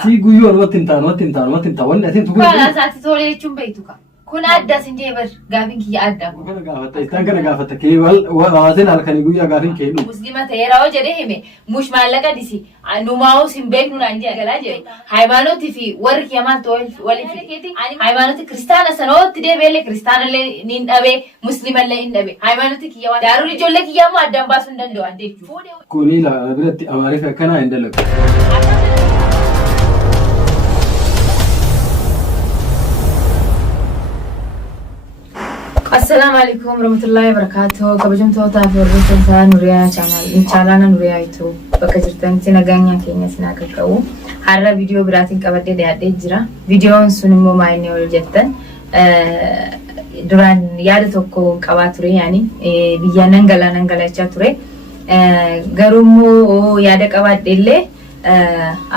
Si guyyoon watti hin taanu wanni atiin tuquu. Kana isaatti tolee jechuun beektu qaba. Kun adda sin jee bar gaafin kiyya adda. Kana gaafatta isaan kana gaafatta kee hawaaseen halkanii guyyaa gaafin kee dhufu. Muslima ta'eera hoo jedhee hime mush maallaqa disi numaa'uu sin beeknu naan jee agalaa jedhe hayimaanootii fi warri kiyya maal ta'u waliif hayimaanootii kiristaana sanootti deebi'eellee kiristaanallee ni dhabe muslimallee ni dhabe hayimaanootii kiyya waan daaruu ijoollee kiyyaa immoo addaan baasuu hin danda'u adda jechuudha. Kuni biratti amaariif akkanaa hin dalagu. Assalamu alaikum warahmatullahi wabarakatuh. Kabajamtoota fi hordoftoota Nuriyaa channel Nuriyaa YouTube bakka jirtanitti naganya keenya isin haa qaqqabu. Har'a viidiyoo biraatiin qabadee dhiyaadhee jira. Viidiyoon sun immoo maayinni ol jettan duraan yaada tokko qabaa ture yaani biyya nan galachaa ture. Garuu immoo yaada qabaadhe illee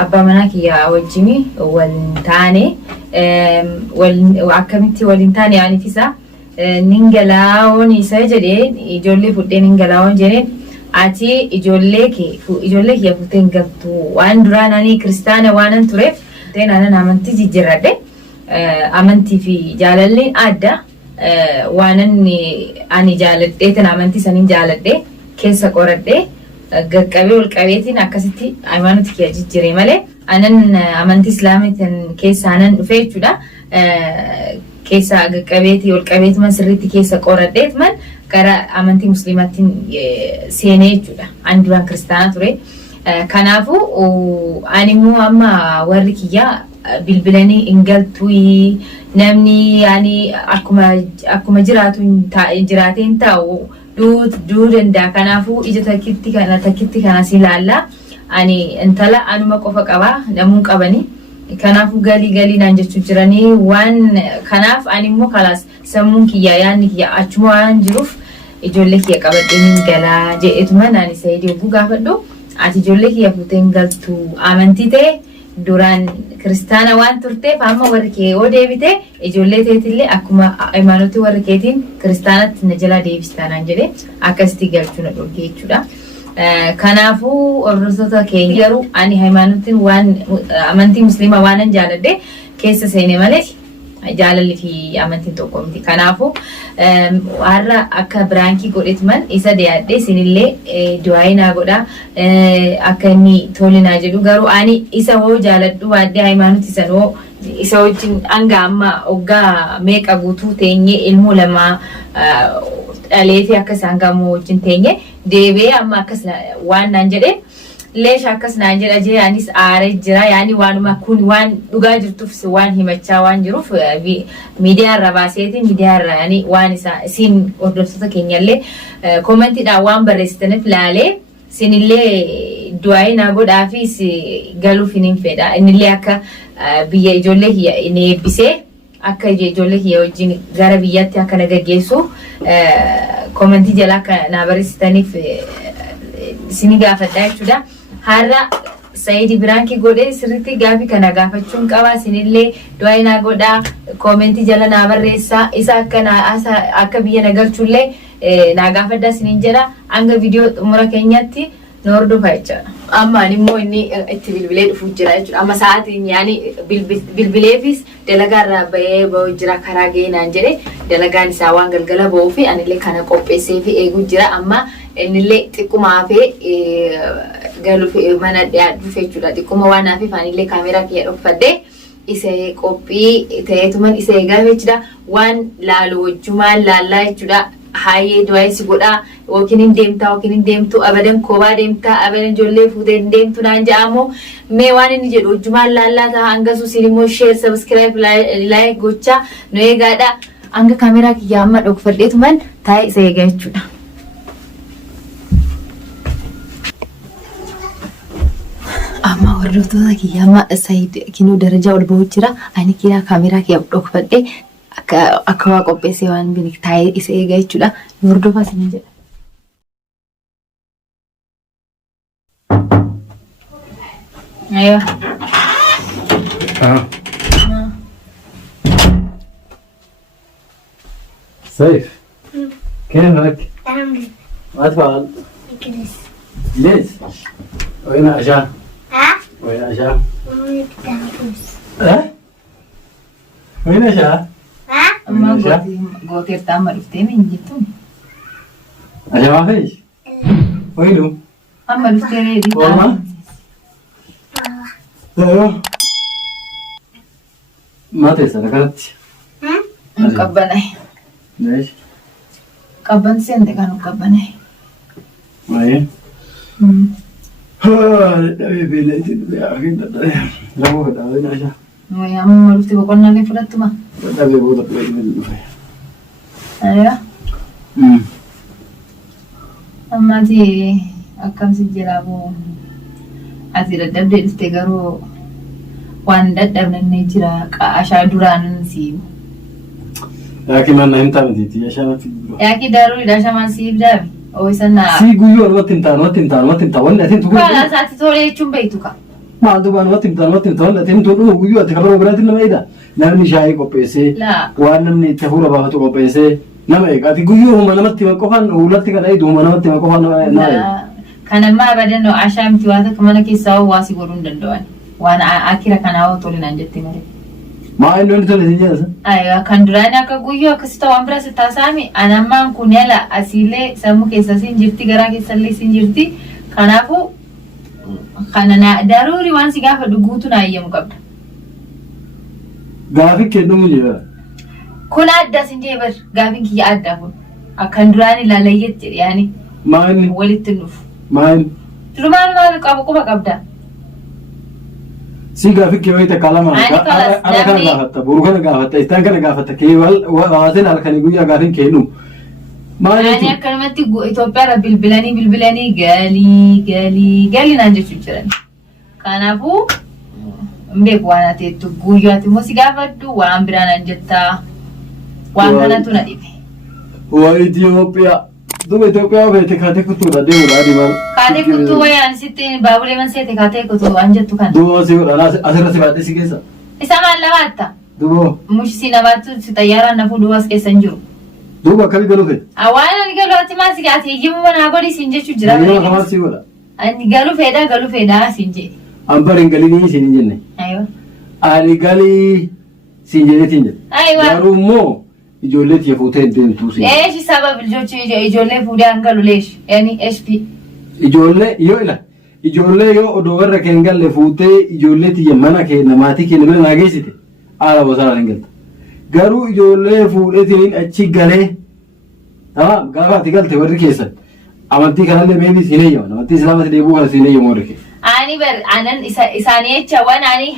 abbaa manaa kiyya wajjin wal taane akkamitti waliin taane yaanifisa. Ningalaawwan isa jedhee ijoollee fuudhee ningalaawwan jedheen ati ijoollee kee fuutee hin galtu waan duraan ani kiristaana waanan tureef ta'een anan amantii jijjiirradhe amantii fi jaalalleen adda waanan ani jaaladhee tan amantii saniin jaaladhee keessa qoradhee gaqqabee ol qabeetiin akkasitti hayimaanotii kiyya jijjiiree malee anan amantii islaamiitiin keessa anan dhufee jechuudha. Keessa gaqqabeetii ol qabeetuma sirriitti keessa qoradheetman gara amantii musliimatiin seenee jechuudha. Ani duraan kiristaana ture. Kanaafuu ani immoo amma warri kiyyaa bilbilanii hin galtuu namni ani akkuma jiraatu jiraatee hin taa'u du'uu danda'a. Kanaafuu ija takkitti kanas ilaallaa. Ani intala anuma qofa qabaa namuun qabanii. Kanaafuu galii naan jechuu jiranii waan kanaaf ani immoo kalaas sammuun kiyya yaadni kiyya achuma waan jiruuf ijoollee kiyya qabadhee hin galaa jedheetuma naan isa hidhee oguu gaafadhu ati ijoollee kiyya fuutee hin galtu amantii ta'e duraan kiristaana waan turteef amma warri kee yoo deebite ijoollee ta'eetillee akkuma hayimaanotii warri keetiin kiristaanatti na jalaa deebistaa naan jedhee akkasitti galchuu na dhorkee jechuudha. Kanaafuu hordoftoota keenya garuu ani hayimaanotiin waan amantii musliimaa waanan jaaladhe keessa seene malee jaalalli fi amantiin tokko miti. Kanaafuu har'a akka biraankii godhetuman isa dhiyaadhee isinillee du'aayi naa godha akka inni tole naa jedhu garuu ani isa hoo jaaladhu waaddee hayimaanotii sanoo isa wajjin hanga amma waggaa meeqa guutuu teenyee ilmoo lamaa dhaleetii akka isaan gamoo wajjin teenye deebee amma akkas waan naan jedhe leesha akkas naan jedha jee anis aaree jira yaani waanuma kun waan dhugaa jirtuuf waan himachaa waan jiruuf miidiyaa irra baaseetiin miidiyaa irra yaani waan isaa isin hordoftoota keenyallee koomentiidhaan waan barreessitaniif laalee isinillee du'aayi naa godhaafis galuuf hin fedha innillee akka biyya ijoollee kiyya inni eebbisee akka ijoollee kiyya wajjin gara biyyaatti akka na gaggeessu komentii jalaa akka na barreessitaniif isin gaafadha jechuudha. Har'a Saayidii biraankii godhee sirriitti gaafii kana gaafachuun qaba isinillee du'aayi naa godhaa komentii jala na barreessaa isa akka biyya na galchullee na gaafadha isiniin jedha hanga viidiyoo xumura keenyatti nu hordofaa jechuudha. Amma immoo inni itti bilbilee dhufuu jira jechuudha. Amma sa'aatiin yaani bilbileefis dalagaa irraa bahee jira karaa ga'ee naan jedhe dalagaan isaa waan galgala bahuu fi anillee kana qopheessee fi eeguu jira. Amma innillee xiqquma hafee galuuf mana dhiyaatuuf jechuudha. Xiqquma waan hafeef anillee kaameeraa kiyya dhokfadhee isa qophii ta'eetuman isa eegaa jechuudha. Waan laalu wajjumaan laallaa jechuudha. Haayee du'aayi si godhaa yookiin hin deemtu abadan koobaa deemtaa abadan ijoollee fuutee hin deemtu naan jedhamoo mee waan inni jedhu wajjumaan laallaa ta'a hangasu isin immoo sheer sabiskiraayib laayik gochaa nu eegaadha hanga kaameeraa kiyyaa amma dhokfadheetuman taa'ee isa eegaa jechuudha. Amma hordoftoota kiyyaa amma Saayid kinoo darajaa ol bahuu jira ani kiyyaa kaameeraa kiyyaa dhokfadhee akka waa qopheessee waan binik taa'ee isa eegaa jechuudha. Nu hordofaa isin jedha. Ayo. Saif. كيف لك؟ ما تفعل؟ ليش؟ وين عشاء؟ وين عشاء؟ وين أشياء؟ أما قوتي تام رفتي من جتهم أشياء ما فيش وينو؟ أما رفتي ريدي والله أيوه ما تنسى كانت مقبنة ليش؟ قبن سند كانوا قبنة أيه نبي ليش يا أخي لا مو هذا وين أشياء ويا أما رفتي بقولنا كيف رتما نبي بوضع وين أيوه أما تي أكم سجلابو أزيد دبدة استجارو وان دبدة من النجرة كأشار دوران سيب لكن أنا هم تامديتي عشان في يا كي دارو إذا شمان سيب دام أو يسنا سي قيون وتنتان ولا تنتو فلا ساعتي تولي تشوم بيتوكا ما دوبان وتنتان ولا تنتو قيون تكبروا برات إنما إذا نحن شاي كوبيسي لا وأنا من تفورا بابتو كوبيسي نما إيه أتي قيون هم نمت تمكوهن ولات كذا يدو هم نمت تمكوهن لا كان ما بدن عشان تواتا كمان كيساو واسي قرون دندوان وأنا أكيرا كان أو تولي نانجتي مري ما إنه نتولي تجلس أيوة كان درانا كقوليو كسيتا وامبرا ستاسامي أنا ما كونيلا أسيلة سامو كيسا سنجرتي غرا كيسا لي سنجرتي كانافو كاننا ضروري وان سيغافا دغوتو نايم قبل غافي كنو مجيبا كون أدى سنجيبر غافين كي أدى فون أكان دراني لا ليت يعني ما إني ولت النوف ما إني ترمان ما قابو كوبا قبدا سي غافي كيوي تكلم أنا كان غافتا بورغان غافتا إستان كان غافتا كيوال واسين على كان يقول يا غافين كينو ما يعني إني أكلمتي إثيوبيا بالبلاني قالي نانجو تشجرني كانافو مبيك وانا تيتو قويواتي موسي غافتو وان برانا نجتا وان كان تناديب وإثيوبيا دوم إثيوبيا وبيتك هاتي كتورة ديولا دي مال كاتي كتو ويان ستين بابولي من سيتي كاتي كتو أنجتو كان دوم سيور أنا أسرع سبعة سيكيسا إساما اللواتا دوم مش سيناماتو ستيارا نفو دواس كيسنجو دوم كمي قالوا في أوانا نقالوا أتما سيكاتي يجيبو من أقولي سنجي شجرا أيوة كمان سيورا أني قالوا فيدا سنجي أمبر إنجليني سينجنة أيوة أني قالي سينجنة سينجنة أيوة يارو مو يجولت يفوتين دين توسي إيش السبب الجوتشي يجولي فودي أنقلوا ليش يعني إيش في يجولي يولا يجولي يو أدوار كينجل لفوتي يجولت يمانا كي نماتي كي نمنا ناقيسيتي على بصارة إنجلت قالوا يجولي فولتين أتشي قالي تمام قالوا تقال توري كيسا أمانتي كان اللي ميبي سينيو أمانتي سلامة ديبوها سينيو موركي أني بر أنا إسانية شوان أني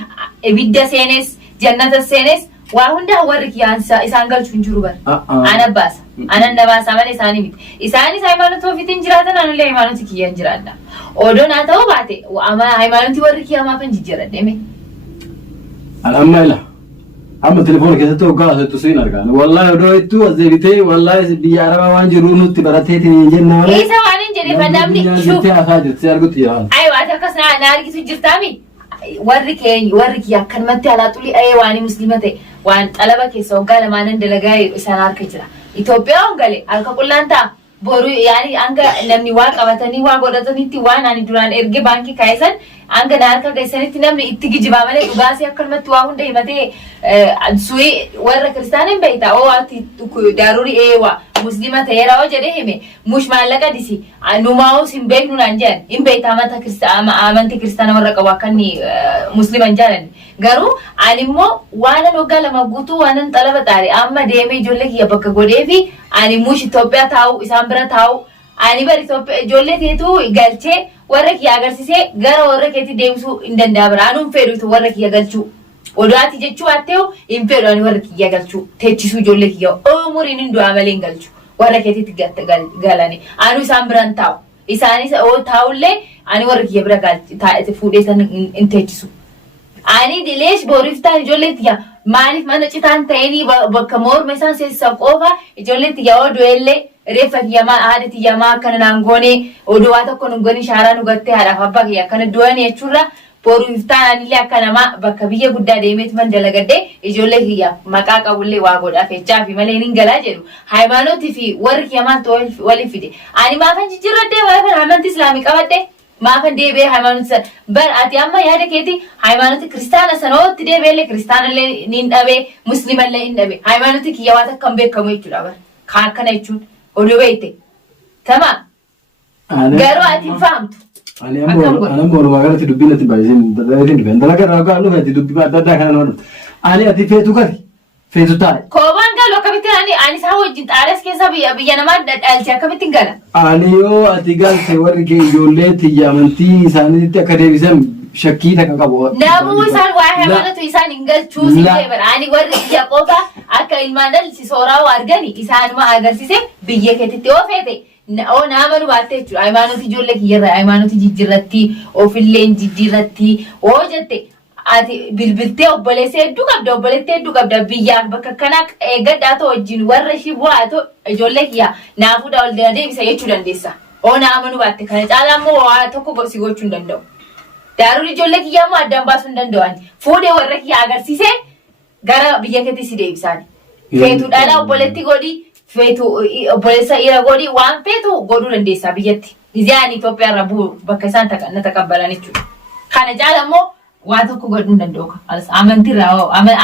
إبدا سينس جنة سينس وهندا ورك يانسا إسانقل شنجرو بر أنا باس أنا نباس أمال إساني بيت إساني سايمانو توفيتين جراتنا أنا اللي هيمانو تكيان جراتنا أودو ناتاو باتي وأما هيمانو تورك يا ما فنجي جرات دمي الأما إلا أما تليفونك يساتو قاسة تسين أركان والله ودو إتو أزيبتي والله بيارما وانجرونو تبراتيتي نينجن ولا إيسا وانين جري فدامني شوف أيوة أتكسنا نارك تجرتامي warri kiyya akkanumatti alaa xulii waani musliima ta'e waan xalaba keessa waggaa lamaanan dalagaa isaan harka jira. Itoophiyaa hongale harka qullaan ta'a boru yaani hanga namni waa qabatanii waa godhatanitti waan ani duraan erge baankii kaa'isan hanga na harka geessanitti namni itti gijibaa malee dhugaasii akkanumatti waa hunda himatee suyi warra kiristaaniin beektaa oo ati daaruuri waa musliima ta'eera oo jedhee hime mush maallaqa disi numaa'us hin beeknu naan jedhan hin beektaa amantii kiristaana warra qabu akkanni musliima hin jaalanne garuu ani immoo waanan waggaa lama guutuu waanan xalaba xaare amma deemee ijoollee kiyya bakka godhee fi ani mush Itoophiyaa taa'u isaan bira taa'u ani bari Itoophiyaa ijoollee keetu galchee warra kiyya agarsiisee gara warra keetti deemsuu hin danda'a bira anuun fedhu warra kiyya galchuu odaati jechuu attee hin fedhu ani warra kiyya galchuu teechisuu ijoollee kiyya umuriin hin du'a malee hin galchu warra keetitti galani anu isaan biraan taa'u isaanis oo taa'ullee ani warra kiyya bira taa'ete fuudhee san hin teechisu ani dileesh booriif ta'an ijoollee kiyya maaliif mana citaan ta'anii bakka morma isaan seessa qofa ijoollee kiyya oo du'ellee reeffa kiyya haadha kiyya akkana naan goone odoo waa tokko nu goone shaaraa nu gattee haadhaaf abbaa kiyya akkana du'an jechuurra boruuf ta'anillee akka nama bakka biyya guddaa deemeet man dalagadde ijoollee kiyya maqaa qabullee waa godhaaf jechaa fi malee hin galaa jedhu haymanooti fi warri kiyya maaltu waliin fide ani maafan jijjiirradde waan amantii islaamii qabadde ما كان دي بيه حيوانات سن بل أتي أما يا دكتي حيوانات كريستانا سنوات تدي بيه لكريستانا اللي نين أبي مسلم اللي إن أبي حيوانات كيواتك كم بيه كم يجود أبر خان كنا يجود ودو بيته تمام قالوا أتي فهمت أنا أقول ما قالت تدبي لتبايزين بدأين بين دلنا كنا قالوا هذي تدبي بعد ده كنا نقول أنا أتي فيتو كذي فيتو تاي كوبان قالوا كبتي أنا سهوا جد عرس كيسا بي أنا ما ألجا كبتي قال أنا يو أتي قال سوار كي يولت يامنتي ساني تكره بيسم شكي تكاكبوا نابو سان واحد ما تو إنسان إنجل تشوزي كبر أنا ورد يا كوكا أكا المانل سيسورا وارجاني إنسان ما أقدر سيسم بيجي كتير وفيته أو نعمل واتي أيمانو تجول لك يرى أيمانو تجيرتي أو في اللين تجيرتي وجدتي أتي بالبلتة وبلسة دوكاب بلتة دوكاب دبيا بككناك إيجاد أتو جين ورشي بواتو جول لك يا نافو داول دادي بس يجودن ديسا أو نعمل واتي كنت على مو واتو كوبسي وجودن دو دارو جول لك يا ما دم باسندن دواني فودي ورك يا أجر سيسه غرا بيجي كتير سيدي بساني فيتو دالا وبلتة غودي fetu bolesa ira godi wan fetu godu rendesa biyyatti izani Itoophiyaa rabu bakka isaan takabbalan jechuudha kana jaalamo waan tokko godhuu danda'u alas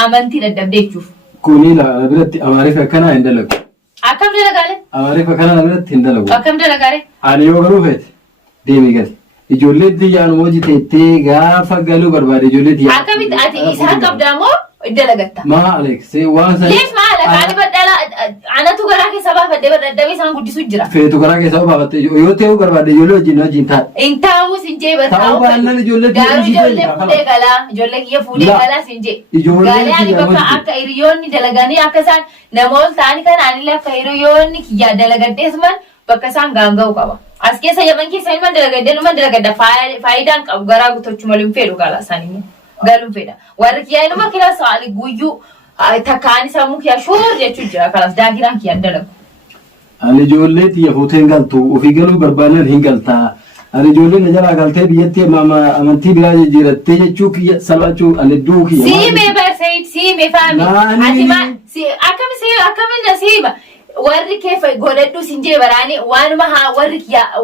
amantii dadhabdee jechuuf kuni la biratti amaarifa kana hin dalagu akkam dalagaale amaarifa kana biratti hin dalagu akkam dalagaale ani yoo garuu feete deemi gali ijoollee diyyaan moji teettee gaafa galuu barbaade ijoollee diyyaan akkamitti ati isaan qabdaamoo dalagatta ما عليك سي وانسى ليش ما عليك أنا بدلا أنا تقرأ كسبة فدبي سان قدي سجرا في تقرأ كسبة فدبي يوتيو قربا يولو جينا جينتا انت هو سنجي بس تاو بأننا جولة دارو جولة فودي كلا جولة كيه فودي كلا سنجي قال يعني بكا أكا إيريوني دلغاني أكا سان نمول ثاني كان أني لا كإيريوني كيا دلغاني اسمان بكا سان غانغاو كوا أسكي سيجمن كي سين من دلغاني لمن دلغاني فايدان كأبغارا كتوچمالين فيرو كلا سانيني قالوا فينا وركيا إنه ما كلا سؤال جوجو تكاني سامو كيا شور جتوجا خلاص داكيران كيا دلك أنا جولتي يا فوتين قلتو وفي قالوا بربانين هين قلتا أنا جولي نجلا قلتي بيتي ماما أمنتي بلا جيرتي جتشوكي سلواتشو أنا دوكي سيمي برسيد سيمي فامي أتما سي أكم النسيبة warri kee godhadhu sinjee baraani waanuma haa warri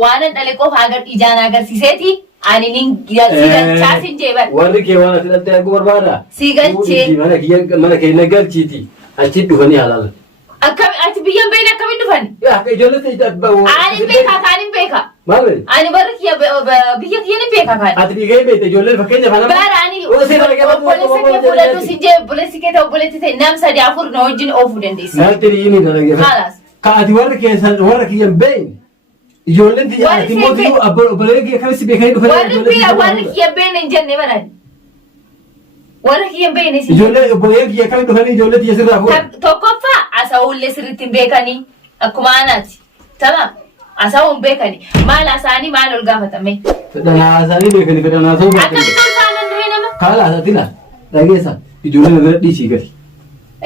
waanan dhale qofa agar ijaan agarsiiseeti ani nin galchaa sinjee bar warri kee waan ati dhalte arguu barbaada si galchee mana kee na galchiiti achi dhufanii halaala akkam ati biyyan beena akkamiin dhufani ijoollee ani beeka kaanin beeka maal beeka ani barri kiyya biyya kiyya ni beeka kaani ati biyya beekte ijoollee fakkeenya fana bara ani obboleessa kee fuudhadhu sinjee obboleessi kee ta'e obboleetti ta'e nam sadi afur na wajjin oofuu dandeessa naalti riini dalage halas ka ati warri keessan warra kiyyan beeyin ijoolleen tiyya ati mootii obboleeyyan kiyya akkamitti beekanii dhufanii warri kiyya beena hin jenne barani warri kiyya beena si ijoollee obboleeyyan kiyya akkamitti dhufanii ijoollee tiyya sirraa fuudhan tokkoffaa asaawullee sirriitti hin beekanii akkuma anaati tamam asaawun beekanii maal asaanii maal ol gaafatame fedhanaa asaanii beekanii fedhanaa ta'uu akkamitti ol saanan du'e nama kaala asatina dhageessa ijoollee na bira dhiisii gali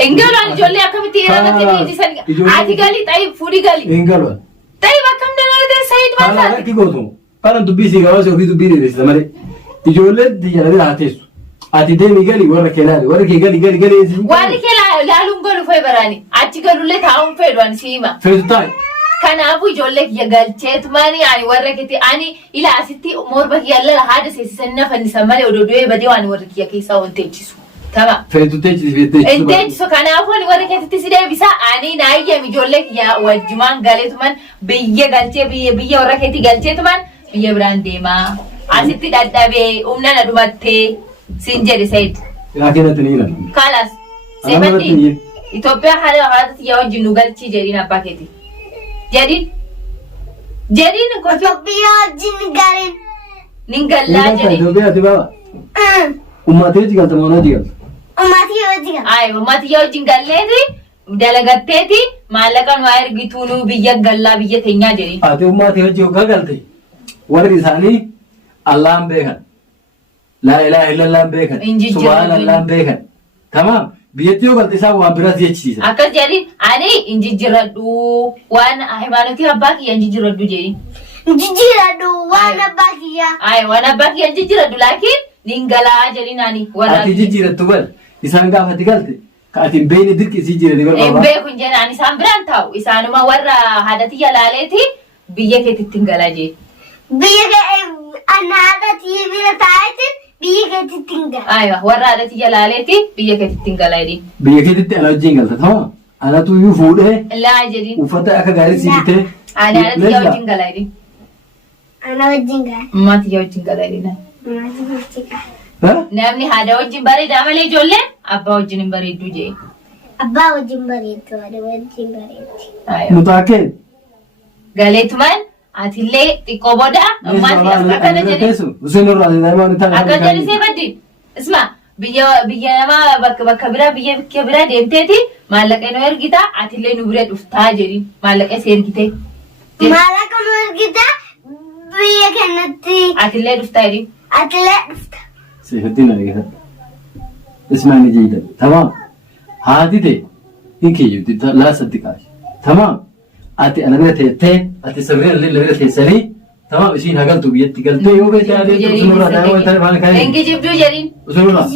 Engaluan ijoollee akkamitti irratti dhiisan ati gali ta'i fuudhi gali Engaluan ta'i bakkam danaa sayid kaala baataati rakki gootu kanan dubbii sii gabaasa ofii dubbii dheedessita malee ijoollee diyya na bira haa teessu ati deemi gali warra kee laali warra kee gali warri kee laaluun galu fee baraani achi galullee taa'uun feedhaan siima feetu taa'e kanaafuu ijoollee kiyya galcheetumani ani warra keeti ani ila asitti morba kiyya lala haada seesisan na fannisan malee odoo du'ee badee waan warra kiyya keessaa waan teechisu tama feetu teechisi teechisu kanaafuu ani warra keetitti si deebisa ani naayyam ijoollee kiyya wajjumaan galeetuman biyya galchee biyya warra keetii galcheetuman biyya biraan deemaa asitti dadhabee humna na dhumattee sin jedhe sayid laakiin ati ni hidhan kalas seemanni Itoophiyaa haala tiyya wajjin nu galchii jedhiin abbaa keeti jedhiin Itoophiyaa wajjin garin ningallaa jedhiin Itoophiyaa ati baaba ummatee jigalta moonaa jigalta ummatii wajjin garin ay ummatiyya wajjin galleeti dalagatteeti maallaqan waa ergituunuu biyya gallaa biyya teenyaa jedhiin ati ummatee wajjin hoggaa galte warri isaanii Allahan beekan laa ilaaha illallah beekan subhaanallah beekan tamaam biyyatti yoo galte isaan waan biraas jechisiisan akkas jedhiin ani injijjiradhu waan haymanotii abbaa kiyya injijjiradhu jedhiin jijjiiradhu waan abbaa kiyya ay waan abbaa kiyya injijjiradhu laakiin ningalaa jedhiin ani ati jijjiirattu bal isaan gaafatti galte ka ati hin beekne dirqisii jirani hin barbaaba beekun jedhaan isaan biraan taa'u isaanuma warra haadhatiyya laaleeti biyya keetitti hin galaa jee Ana haadha tiyya bira taa'eetiin biyya keetitti hin galu. Aywa warra haadha tiyya laaleeti biyya keetitti hin galaa jedhi. Biyya keetitti ana wajjin galta tamaa. Anatu iyyuu fuudhee Laa jedhi. uffata akka gaarii si bitee. Ani haadha tiyya wajjin galaa jedhi. Ana wajjin gala. Ammaa tiyya wajjin galaa jedhi. Maatii wajjin gala. Namni haadha wajjin bareedaa malee ijoolleen abbaa wajjin hin bareeddu jee. Abbaa wajjin bareeddu, haadha wajjin bareeddi. Aywa. Mutaakee. Galeetumaan atillee xiqqoo booda ammaa tiyya akkana jedhi. Usin irraa daa'ima wani taane. Akka jallisee baddi. Isma biyya namaa bakka biraa biyya biraa deemteeti maallaqa nu ergita atillee nu bira dhuftaa jedhi maallaqa si ergite. Maallaqa nu ergita biyya kanatti. Atillee dhuftaa jedhi. Atillee dhufta. Seefattiin na eegata. Ismaan ni jeeyidan. Tamam. Haati ta'e hin kiyyuutti laasatti kaashi. Tamam. Ati ana bira teettee ati sabira illee bira teessanii tamam isiin hagaltu biyyatti galtee yoo beekte ati usunurraa daa'ima wani taane faana kaayee. Engi jibduu jedhin. Usunurraa.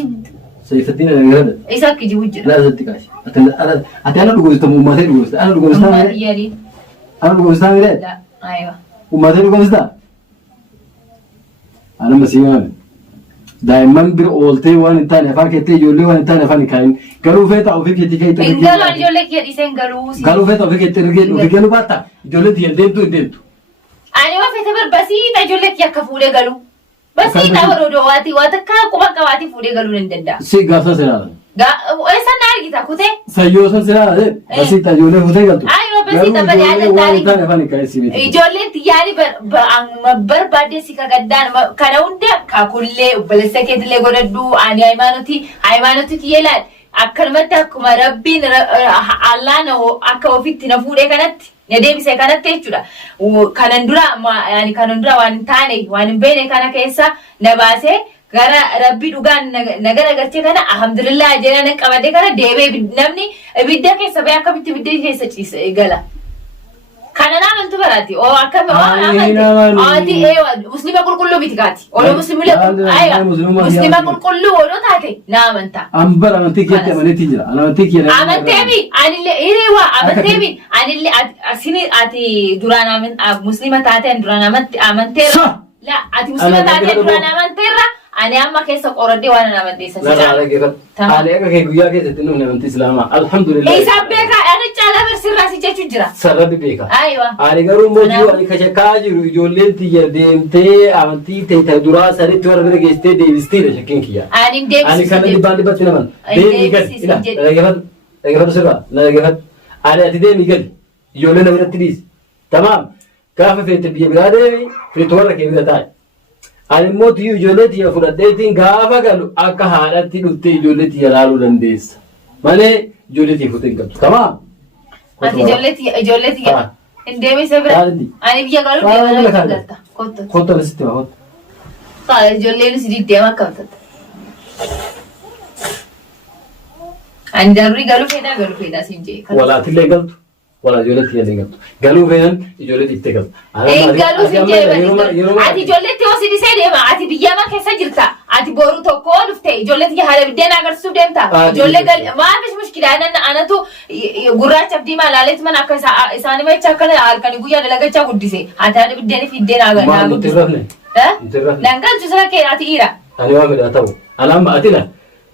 Seefattiin na eegata. Isa akka jibu jira. Laasatti kaashi. Ati ana dhugoomsita uummatee dhugoomsita. Ana dhugoomsita Ammaa miree. tiyyaadhi. Ana dhugoomsita miree. Aywa. Uummatee dhugoomsita. Ana masiimaame. Daa'imman bira ooltee waan hin taane afaan keettee ijoollee waan hin taane afaan hin kaayin. Garuu feeta ofii keetti keetti. Ingaloo ijoollee kiyya dhiisee galuu. Garuu feeta ofii keetti ofii galuu baatta. Ijoollee tiyya deemtu hin deemtu. Ani waan feete barbasiita ijoollee kiyya akka fuudhee galu. Basiita baroodoo waati waata akka quban qabaatee fuudhee galuu hin danda'a. Si gaafsa siraadha. Eessan na argita kutee? Sayyoo san siraadha. Basiita ijoollee futee galtu. Aywa basiita bari adda waan hin taane afaan hin kaayin si miti. Ijoolleen xiyyaani barbaadde si kagaddaan kana hunda kakullee obboleessa keetillee godhadhu ani hayimaanotii kiyyeelaan akkanumatti akkuma rabbiin allaan akka ofitti na fuudhee kanatti na deebisee kanatti jechuudha. Kanan dura waan hin taane waan hin beekne kana keessa na baasee gara rabbii dhugaan nagara galchee kana alhamdulillah jedhee na qabadee kana deebee namni ibidda keessa ba'ee akkamitti ibidda keessa ciise gala. Kana naamantu baraati. Oo akkami amanti muslima qulqulluu biti kaati. Olo muslima qulqulluu odoo taate naamanta. Ambar amantii keetti amanetti jira. Amantii keetti. Amanteemi anillee hiriwa amanteemi anillee asini ati duraan muslima taateen duraan amanteerra. La ati muslima taateen duraan amanteerra. Ani amma keessa qoradhee waan nama deessa jira. Laa geeffata. Ani akka kee guyyaa keessatti namni amantii islaamaa alhamdulillah. Isa beeka ani caalaa barsiirraa si jechuu jira. Sararri beeka. Aywa. Ani garuu mootii ani kashakkaa jiru ijoolleen tiyya deemtee amantii ta'e duraa sanitti warra bira geessitee deebisteedha shakkiin kiyya. Ani deebisii. Ani kana dhibbaan dhibbatti naman. Deemii gadi. Ila dhageeffatu sirraa dhageeffatu. Ani ati deemii gadi ijoollee na biratti dhiisi. Tamaam gaafa feete biyya biraa deemi feetu warra kee bira taa'e. Ani immoo tiyyu ijoollee tiyya fudhadheetiin gaafa galu akka haadhatti dhuftee ijoollee tiyya laaluu dandeessa. Malee ijoollee tiyya fuutee hin qabdu. Tamaam. Ati ijoollee tiyya hin deemisa bira. Ani biyya galu deemana galta. Kottu asitti waa kottu. Faala ijoolleen si diddeema akka bitata. Ani darbii galuu fedhaa siin jee. Walaatillee galtu. Wala ijoollee tiyya illee galtu. Galuu fedhan ijoollee itti galtu. Galuu siin jee. Ati ijoollee tiyya osii dhisee deema. Ati biyyama keessa jirta. Ati boru tokko dhufte ijoollee tiyya haala biddeen agarsiisuuf deemta. Ijoollee maafis mushkilaa anatu gurraachaaf diimaa laaleetu mana akka isaanii macha akkana halkanii guyyaa dalagachaa guddise. Ati haala biddeen fi iddeen agarsiisa. Nuti rafne. Nangalchu sana kee ati dhiira. Ani waan fedhaa ta'u. Alaamba ati la.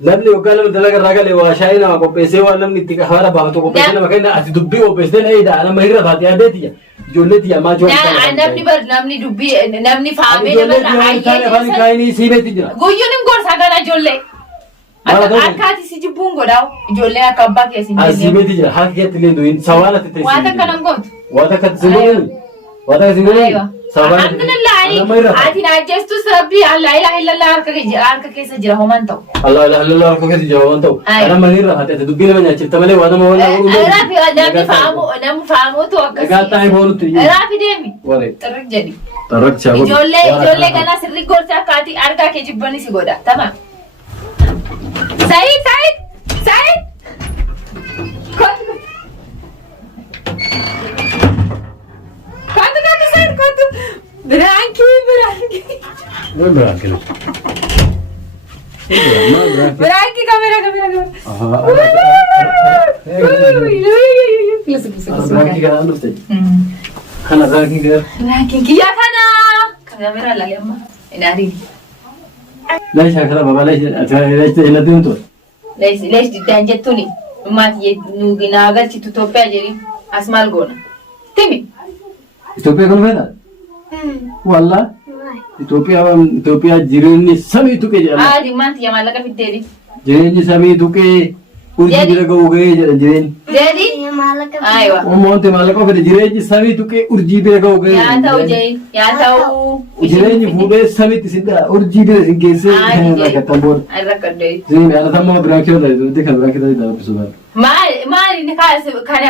Namni yookaan nama dalaga irraa galee waa shaayii nama qopheessee waan namni itti haala baafatu qopheessee nama kenna ati dubbii qopheessitee na eedaa nama hirra taatee adeetiyya. Ijoollee tiyya maa jiru. Namni dubbii namni faamee nama afaan kaayinii siimeetti jira. Guyyuun hin gorsa gana ijoollee. Akkaati si jibbuun godhaa ijoollee akka abbaa keessi hin jenne. Siimeetti jira harki keetti illee du'in sawaan ati teessee. Waan akka nan gootu. Waan akka si godhani. Waan akka si godhani. Alhamdulillah ati naajjestus rabbi Allah ilaha illallah harka keessa jira homan ta'u. Allah ilaha illallah harka keessa jira homan ta'u. Ana manirra ati dubbii nama nyaachifta malee waan nama waan namni faamuutu akkas. Gaataa borutti. Raafi deemi. Xirrik jedhi. Xirrik chaaboo. Ijoollee kana sirri gorsa akka ati argaa kee jibbani si godha. Tamam. Said. Kotu. Branki. Branki kamera. Branki kana dhufte. Kana branki gara. Branki kiyya kana. Kamera lagi amma. Inaari. ليش هكذا بابا ليش هنا دينتو Lees diddaan jettuuni ummaati nuuginaa galchitu Itoophiyaa jedhin as maal goona. Timi. إثيوبيا كم فينا والله إثيوبيا جيراني سامي توكي جالا Maanti yaa maallaqa fiddeedhi. جيراني سامي توكي urjii bira ga'uu ga'ee jedha jireenyi. Jeedi? Ayiwa. Uummanti maallaqa fedhe jireenyi samii tuqee urjii bira ga'uu ga'ee. Yaa ta'u jee yaa ta'u. Jireenyi fuudhee samiitti sin dha urjii bira sin geessee rakkatan booda. Rakkadde. Zini alatamma biraakii wala itti kan biraakii ta'e dha bisu bara. Maali ni kana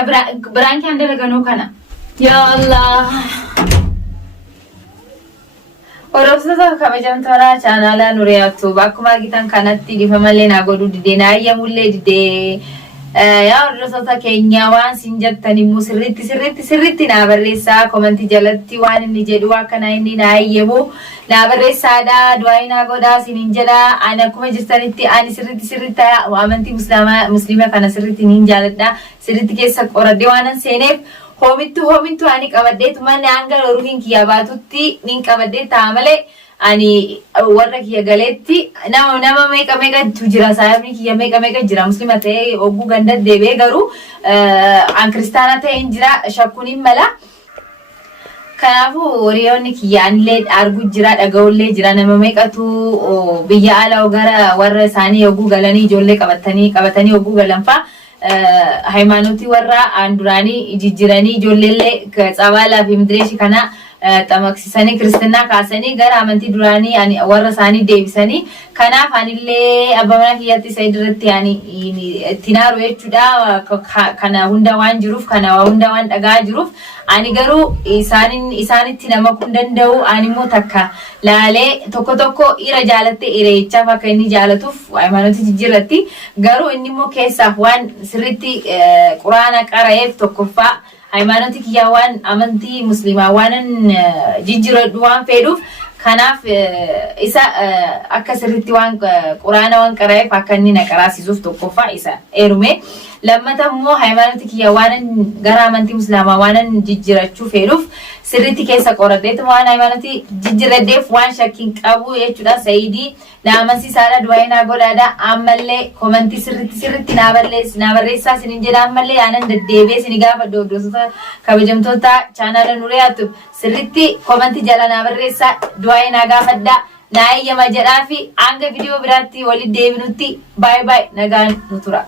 biraanki handa laganuu kana. Yaa Allah. Oromsota kabajamtoota chaanaalaa Nuriyaatu bakkuma argitan kanatti dhiifamallee naa godhuu didee naa ayyamullee didee yaa oromsota keenya waan sin jettan immoo sirriitti naa barreessaa komentii jalatti waan inni jedhu akkana inni naa ayyamu naa barreessaadha du'aayi naa godhaa sinin jedha ani akkuma jirtanitti ani sirriitti amantii musliimaa kana sirriitti niin jaaladha sirriitti keessa qoradhee waanan seeneef homintu ani qabaddeetu manni hanga ruhiin kiyya baatutti nin qabadde taamale ani warra kiyya galeetti nama meeqa jira saayabni kiyya meeqa jira muslima ta'e ogguu ganda deebee garuu an kiristaana ta'e hin jira shakkuun hin mala kanaafuu hiriyoonni kiyyaanillee arguu jira dhaga'ullee jira nama meeqatu biyya alaa gara warra isaanii ogguu galanii ijoollee qabatanii ogguu galanfaa ሃይማኖቲ ወራ አንዱራኒ ጅጅራኒ ጆሌሌ ከጻባላ ፊምድሬሽ ከና ተመክሲሰኒ ክርስትና ካሰኒ ገራ አመንቲ ዱራኒ አኒ ወራሳኒ ዴቢሰኒ ከና ፋኒሌ አባማና ኪያቲ ሳይድረት ያኒ ቲናሩ የቹዳ ከና ሁንዳ ዋን ጅሩፍ ከና ሁንዳ ዋን ደጋ ጅሩፍ አኒ ገሩ ኢሳኒቲ ነመኩ እንደንደው አኒሞ ተካ ላሌ ቶኮ ኢራ ጃለቴ ኢሬቻ ፈከኒ ጃለቱፍ ሃይማኖቲ ጅጅረቲ ገሩ እኒሞ ኬሳፍ ዋን ስሪቲ ቁርአን ቀራየፍ ቶኮፋ ሃይማኖቲ ኪያዋን አመንቲ ሙስሊማዋንን ጅጅረዱ ዋን ፌዱፍ ከናፍ ኢሳ አከስሪቲ ዋን ቁርአን ዋን ቀራየፍ አከኒ ነቀራሲሱፍ ቶኮፋ ኢሳ ኤሩሜ ለመተሞ ሃይማኖቲ ኪያዋንን ገራ አመንቲ ሙስሊማዋንን ጅጅረቹ ፌዱፍ sirriitti keessa qoradheetu waan haymaanoti jijjiirradheef waan shakkiin qabu jechuudha sayidii naamansiisaadha du'aayi naa godhaadha ammallee komentii sirriitti naa barreessaa sinin jedha ammallee aanan deddeebee sini gaafa hordoftoota kabajamtoota chaanaala Nuriyaatu sirriitti komentii jala naa barreessaa du'aayi naa gaafadha naa eeyyama jedhaa fi hanga viidiyoo biraatti walitti deebinutti baay nagaan nu tura.